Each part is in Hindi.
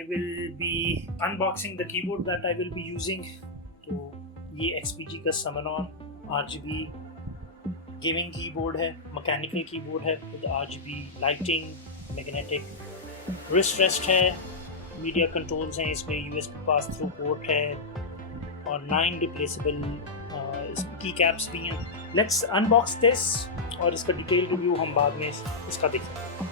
I will be unboxing the keyboard that I will be using. तो ये XPG का Summonon RGB गेमिंग कीबोर्ड है, मैकेनिकल कीबोर्ड है with RGB lighting, magnetic wrist rest है, मीडिया कंट्रोल्स हैं इसमें, USB पास थ्रू पोर्ट है और 9 रिप्लेसेबल की कैप्स भी हैं. लेट्स अनबॉक्स दिस और इसका डिटेल रिव्यू हम बाद में इसका देखेंगे.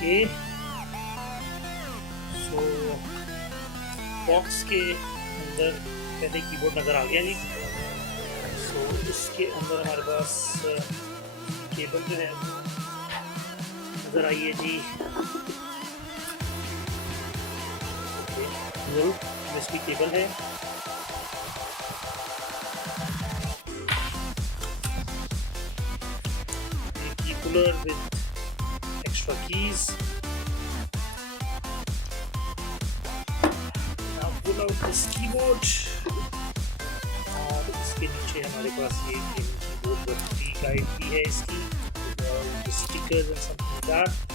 ओके, सो बॉक्स के अंदर पहले कीबोर्ड नज़र आ गया जी. सो इसके अंदर हमारे पास केबल जो है नज़र आई है जी. USB केबल है. की cooler with extra keys. Now pull out this keyboard. और इसके नीचे हमारे पास ये कीबोर्ड की गाइड भी है इसकी, stickers and something like that.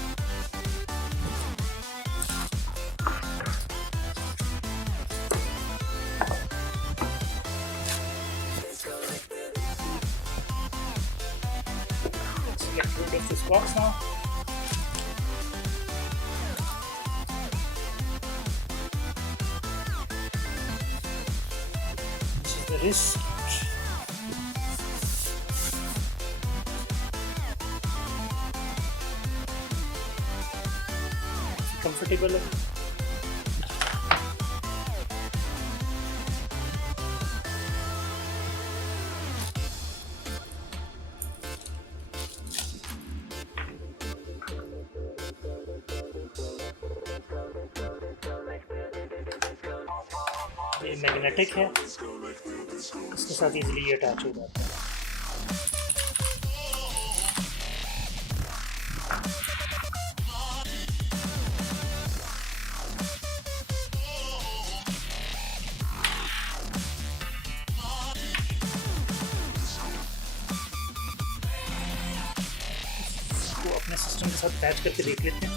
Get rid of this box now. This is the wrist. Comfortable. ये मैग्नेटिक है, इसके साथ इजीली ये अटैच हो जाता है. इसको अपने सिस्टम के साथ अटैच करके देख लेते हैं.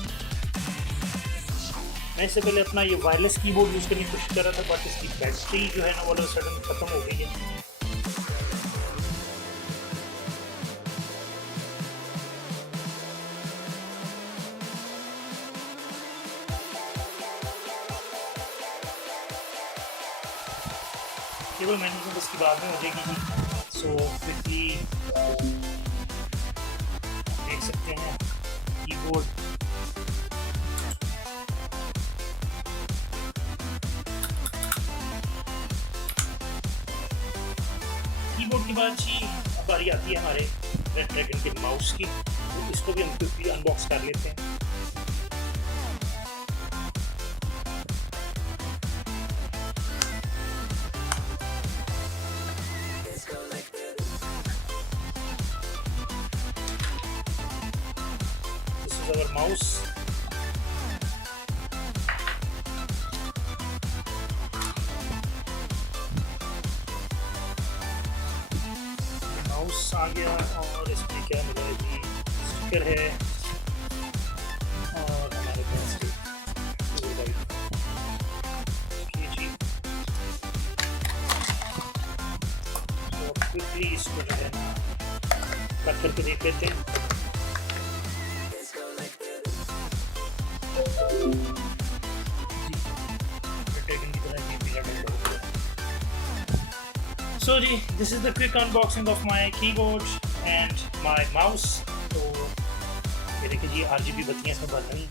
मैं इससे पहले अपना ये वायरलेस कीबोर्ड यूज़ करने की कोशिश कर रहा था, बट इसकी बैटरी जो है ना वो सडन ख़त्म हो गई है. केबल मैनेजमेंट इसकी बाद में हो जाएगी जी. सो क्विकली देख सकते हैं कीबोर्ड की बात जी. अब बारी आती है हमारे रेड ड्रैगन के माउस की, तो इसको भी हम क्विकली अनबॉक्स कर लेते हैं. This is our mouse. Mouse आ गया और इसमें क्या मिला है जी, स्टिकर है और हमारे पास जी. तो क्विकली इसको जो है ना कट करके देख लेते हैं. So ji, this is the quick unboxing of my keyboard and my mouse. तो ये देखिए जी RGB बत्तियाँ इसमें बन रही हैं.